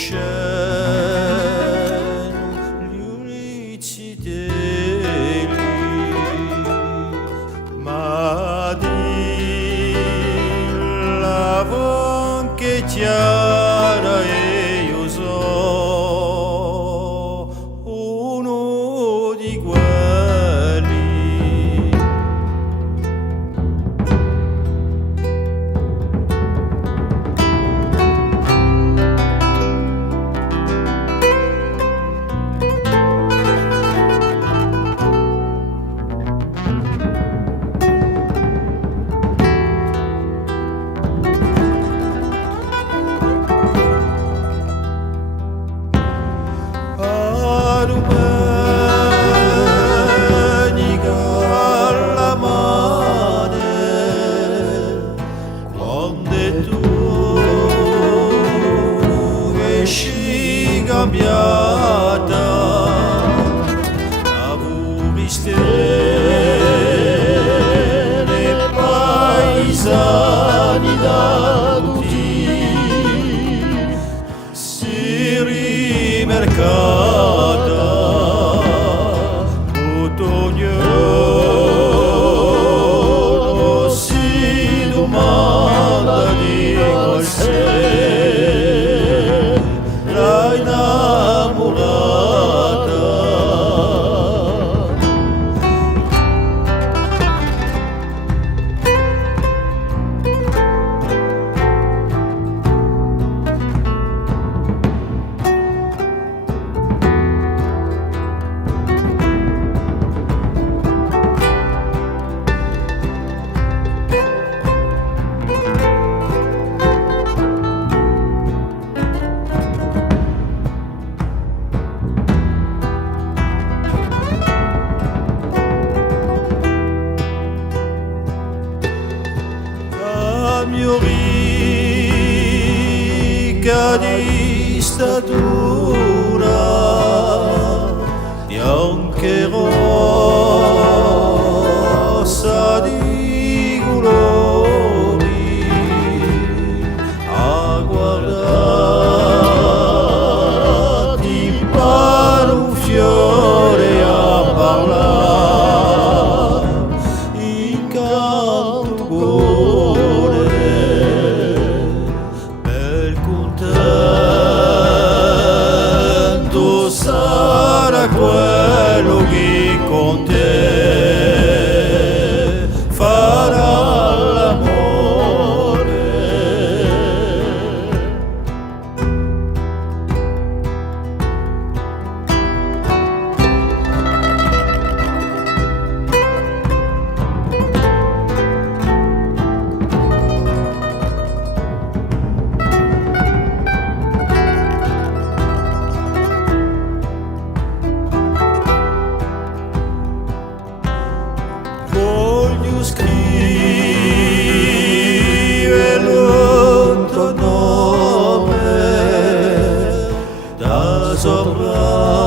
cielo gli unici teli, ma di la von che chiara e io so uno di quelli. Cambiata a le paesani da tutti si rimercata ognuno si domanda di qual la innamorata. Ricca di statura, bianca e rossa di colori, a guardarti pare un fiore, a parlare in canto cuore. Contento sarà quello che con te farà l'amore. Voglio scriverlo il tuo nome da sopra